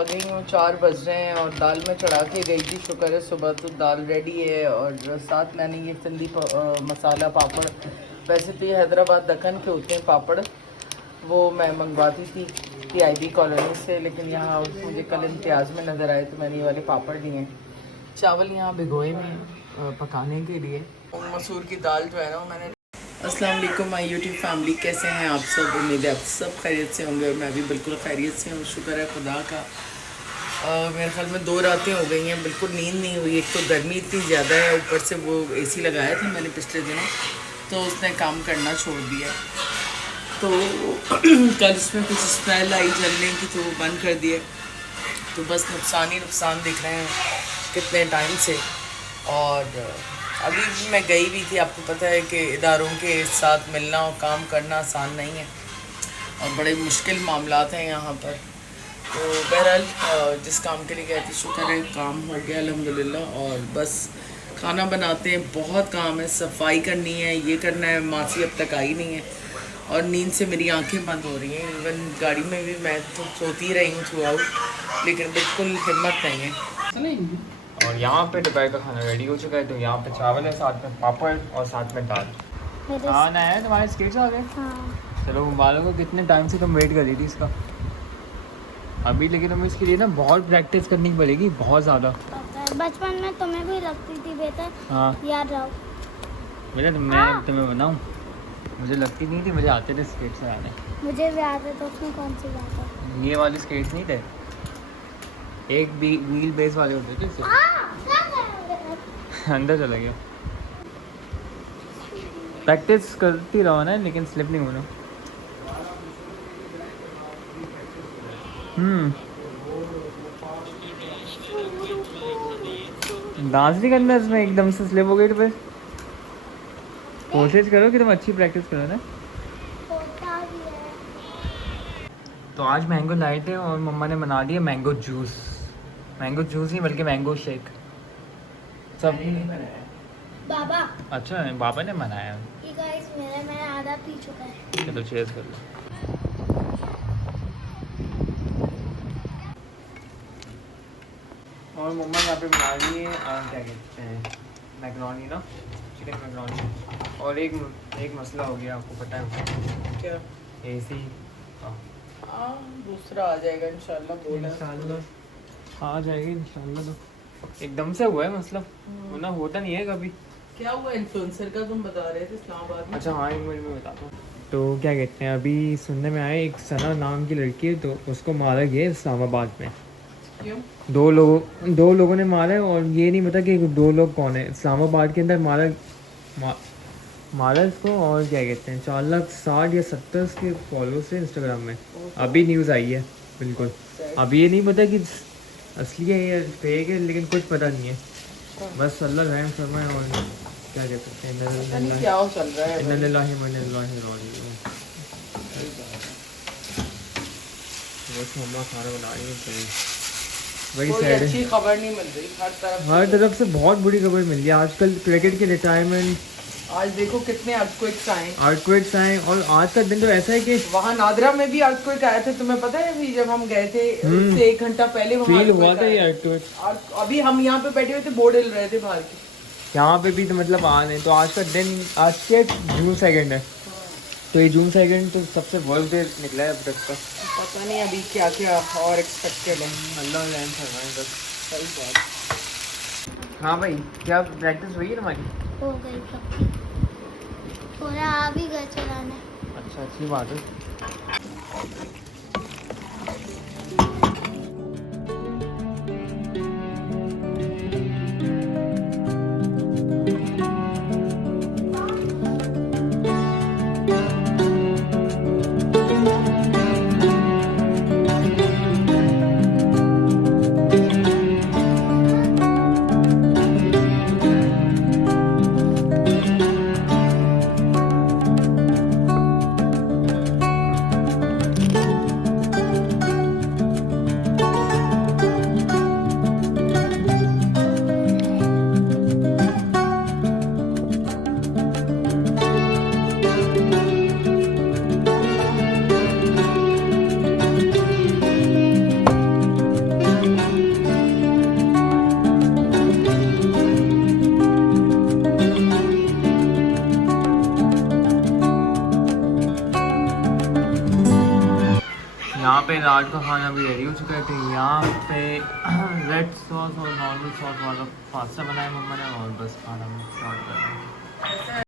आ गई हूँ, 4 बज रहे हैं और दाल में चढ़ा के गई थी। शुक्र है सुबह तो दाल रेडी है। और साथ मैंने ये सिंधी मसाला पापड़, वैसे तो ये हैदराबाद दक्कन के होते हैं पापड़, वो मैं मंगवाती थी PIB कॉलोनी से, लेकिन यहाँ मुझे कल इम्तियाज़ में नज़र आए तो मैंने ये वाले पापड़ लिए हैं। चावल यहाँ भिगोए में पकाने के लिए। मसूर की दाल जो है ना मैंने। अस्सलाम वालेकुम माय यूट्यूब फैमिली, कैसे हैं आप सब? उम्मीद है आप सब खैरियत से होंगे और मैं भी बिल्कुल खैरियत से हूँ, शुक्र है खुदा का। मेरे ख्याल में 2 रातें हो गई हैं, बिल्कुल नींद नहीं हुई। एक तो गर्मी इतनी ज़्यादा है, ऊपर से वो AC लगाया था मैंने पिछले दिनों, तो उसने काम करना छोड़ दिया। तो कल इसमें कुछ स्मेल आई जलने की तो वो बंद कर दिया। तो बस नुकसान ही नुकसान दिख रहे हैं कितने टाइम से। और अभी भी मैं गई भी थी, आपको पता है कि इदारों के साथ मिलना और काम करना आसान नहीं है और बड़े मुश्किल मामलात हैं यहाँ पर। तो बहरहाल जिस काम के लिए गए थे शुक्र है काम हो गया अल्हम्दुलिल्लाह। और बस खाना बनाते हैं, बहुत काम है, सफाई करनी है, ये करना है। मासी अब तक आई नहीं है और नींद से मेरी आंखें बंद हो रही हैं। इवन गाड़ी में भी मैं तो सोती रही हूँ थ्रू आउट, लेकिन बिल्कुल हिम्मत नहीं है। और यहाँ पे दोपहर का खाना रेडी हो चुका है। तो यहाँ पे चावल है, साथ में पापड़ और साथ में दाल। खाना है, तुम्हारे स्केट्स आ गए? हाँ। चलो मालूम को कितने टाइम से तुम वेट कर रही थी इसका अभी, लेकिन हमें इसके लिए ना बहुत प्रैक्टिस करनी पड़ेगी, बहुत ज़्यादा। बचपन में तुम्हें भी लगती थी बेहतर। हाँ याद रहो बेटा, मैं तुम्हें बनाऊँ? मुझे लगती नहीं थी, मुझे आते थे स्केट्स आने। मुझे भी आते, तो उसमें कौन सी बात है। ये वाले स्केट्स नहीं थे, एक व्हील बेस वाले होते थे। अंदर चला गया। प्रैक्टिस करती रहो ना, लेकिन स्लिप नहीं होना। डांस नहीं करना इसमें, एकदम से स्लिप हो गई तो फिर कोशिश करो कि तुम अच्छी प्रैक्टिस करो ना। होता भी है। तो आज मैंगो लाए थे और मम्मा ने बना दिया मैंगो जूस। मैंगो जूस नहीं बल्कि मैंगो शेक सब। बाबा, अच्छा है, पापा ने बनाया। ये गाइस मैंने आधा पी चुका है। चलो चीयर्स कर लो। और मम्मा यहाँ पे बना रही है क्या कहते हैं, मैकरोनी ना, चिकन मैकरोनी। और एक मसला हो गया, आपको पता है क्या? AC। हाँ, दूसरा आ जाएगा इंशाल्लाह। बोला इंशाल्लाह आ जाएगी इंशाल्लाह। तो एकदम से हुआ है मसला, वरना होता नहीं है कभी। क्या हुआ इन्फ्लुएंसर का, तुम बता रहे थे इस्लामाबाद में? अच्छा हाँ, एक मिनट में बताता हूँ। तो क्या कहते हैं, अभी सुनने में आया एक सना नाम की लड़की है, तो उसको मारा गया इस्लामाबाद में। क्यों? 2 लोगों ने मारा है और ये नहीं पता कि 2 लोग कौन है। इस्लामाबाद के अंदर मारा इसको। और क्या कहते हैं, 4,60,000 या 70 के फॉलोअर्स है इंस्टाग्राम में। अभी न्यूज़ आई है बिल्कुल। अभी ये नहीं पता कि असली है या फेक है, लेकिन कुछ पता नहीं है। बस अल्लाह रहम फरमाए। और क्या कह सकते हैं, पता नहीं क्या चल रहा है भाई। बस मम्मा खाना बना रही है, बड़ी कोई सैड अच्छी है। खबर नहीं मिल रही, हर तरफ से बहुत बुरी खबर मिल रही है आजकल। क्रिकेट की रिटायरमेंट, आज देखो कितने अर्थक्वेक्स आए। आर्थक्वेक्स आए। और आज का दिन तो ऐसा है कि वहाँ नादरा में भी अर्थक्वेक आए थे, तुम्हें पता है? अभी जब हम गए थे उससे 1 घंटा पहले वहाँ फील हुआ earthquake था ये आया। अर्थक्वेक। और अभी हम यहाँ पे बैठे हुए थे, बोर्ड हिल रहे थे बाहर के। यहाँ पे भी तो मतलब आ रहे हैं। तो आज का दिन, आज के जून 2 है, तो ये जून 2 तो सबसे वर्स्ट डे निकला है अब तक का। पता नहीं अभी क्या क्या और एक्सपेक्टेड है। अल्लाह रहम फरमाए बस। सही बात। हाँ भाई, क्या प्रैक्टिस हुई है तुम्हारी? हो गई सबकी। थोड़ा आ भी गए चलाने। अच्छा, अच्छी बात है। यहाँ पे रात का खाना भी रेडी हो चुका है। तो यहाँ पे रेड सॉस और नॉर्मल सॉस वाला पास्ता बनाया मम्मा ने और बस खाना स्टार्ट कर रहे हैं।